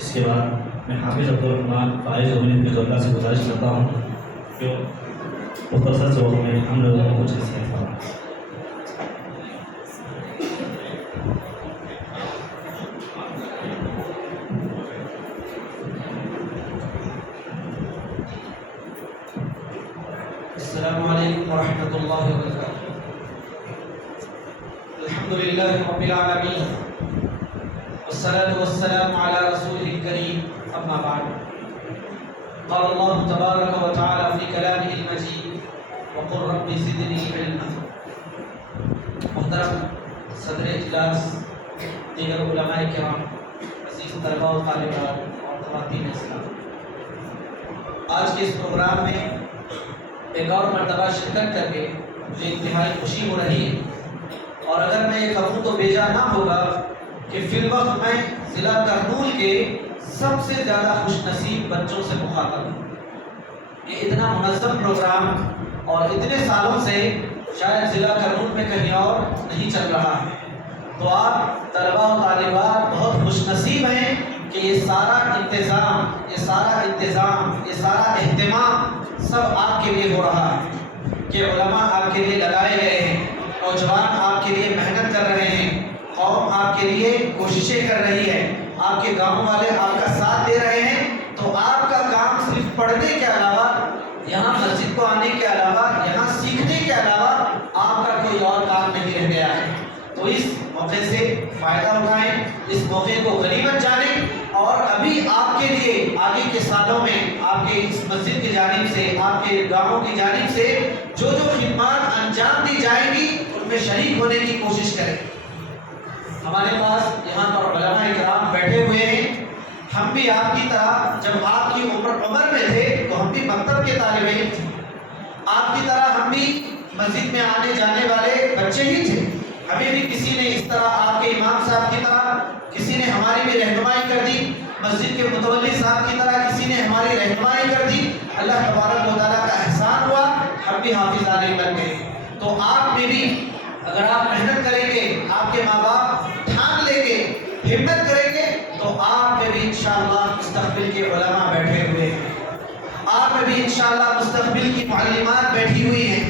اس کے بعد میں حافظ عبدالرحمٰن فائز امین کی اللہ سے گزارش کرتا ہوں کہ مختصر سے وقت میں ہم لوگوں کو کچھ نصیحت فرمائیں۔ السلام علیکم ورحمۃ اللہ وبرکاتہ۔ الحمد للہ رب العالمین والصلاة والسلام علی رسولہ الکریم، اما بعد۔ قال اللہ تبارک و تعالی فی کلامہ المجید وقل رب زدنی علما۔ محترم صدر اجلاس، دیگر علماء کرام، عزیز طلباء و طالبات اور خواتین اسلام، آج کے اس پروگرام میں ایک اور مرتبہ شرکت کر کے مجھے انتہائی خوشی ہو رہی ہے، اور اگر میں یہ کہوں تو بیجا نہ ہوگا کہ فی الوقت میں ضلع کرنول کے سب سے زیادہ خوش نصیب بچوں سے مخاطب ہوں۔ یہ اتنا منظم پروگرام اور اتنے سالوں سے شاید ضلع کرنول میں کہیں اور نہیں چل رہا ہے، تو آپ طلباء و طالبات بہت خوش نصیب ہیں کہ یہ سارا انتظام، یہ سارا اہتمام سب آپ کے لیے ہو رہا ہے، کہ علماء آپ کے لیے لگائے گئے ہیں، نوجوان آپ کے لیے محنت کر رہے ہیں، قوم آپ کے لیے کوششیں کر رہی ہے، آپ کے گاؤں والے آپ کا ساتھ دے رہے ہیں، تو آپ کا کام صرف پڑھنے کے علاوہ، یہاں مسجد کو آنے کے علاوہ، یہاں سیکھنے کے علاوہ آپ کا کوئی اور کام نہیں رہ گیا ہے۔ تو اس موقع سے فائدہ اٹھائیں، اس موقع کو غنیمت جانیں، اور ابھی آپ کے لیے آگے کے سالوں میں آپ کے اس مسجد کی جانب سے، آپ کے گاؤں کی جانب سے جو خدمات انجام دی جائیں گی ان میں شریک ہونے کی کوشش کریں۔ ہمارے پاس یہاں پر علماء کرام بیٹھے ہوئے ہیں، ہم بھی آپ کی طرح جب آپ کی عمر میں تھے تو ہم بھی مکتب کے طالب علم تھے، آپ کی طرح ہم بھی مسجد میں آنے جانے والے بچے ہی تھے، ہمیں بھی کسی نے اس طرح آپ کے امام صاحب کی طرح کسی نے ہماری بھی رہنمائی کر دی، مسجد کے متولی صاحب کی طرح کسی نے ہماری رہنمائی کر دی، اللہ تبارک و تعالیٰ کا احسان ہوا، ہم بھی حافظ عالم بن گئے۔ تو آپ میں بھی اگر آپ محنت کریں گے، آپ کے ماں باپ ٹھان لیں گے، ہمت کریں گے، تو آپ میں بھی انشاءاللہ مستقبل کے علماء بیٹھے ہوئے ہیں، آپ میں بھی انشاءاللہ مستقبل کی معلمات بیٹھی ہوئی ہیں۔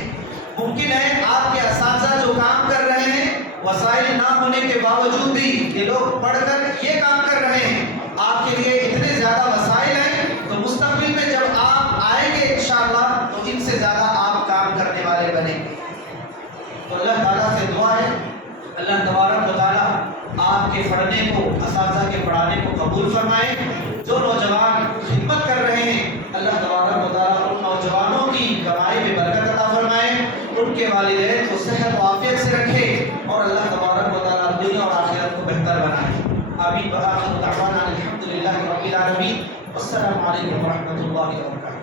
ممکن ہے آپ کے اساتذہ جو کام کر رہے ہیں، وسائل نہ ہونے کے باوجود بھی یہ لوگ پڑھ کر یہ کام کر رہے ہیں، آپ کے لیے اتنے زیادہ وسائل ہیں، تو مستقبل میں جب آپ آئیں گے انشاءاللہ تو ان سے زیادہ آپ کام کرنے والے بنیں گے۔ تو اللہ تعالیٰ سے دعا ہے، اللہ تبارک و تعالیٰ آپ کے پڑھنے کو، اساتذہ کے پڑھانے کو قبول فرمائے۔ جو نوجوان خدمت کر رہے ہیں، اللہ تبارک و تعالیٰ ان نوجوانوں کی کمائی میں برکت عطا فرمائے، ان کے والدین کو صحت و عافیت سے رکھے، اور اللہ تبارک و تعالیٰ دنیا اور آخرت کو بہتر بنائے۔ آمین۔ وآخر دعوانا الحمد للہ رب العالمین۔ السلام علیکم ورحمۃ اللہ وبرکاتہ۔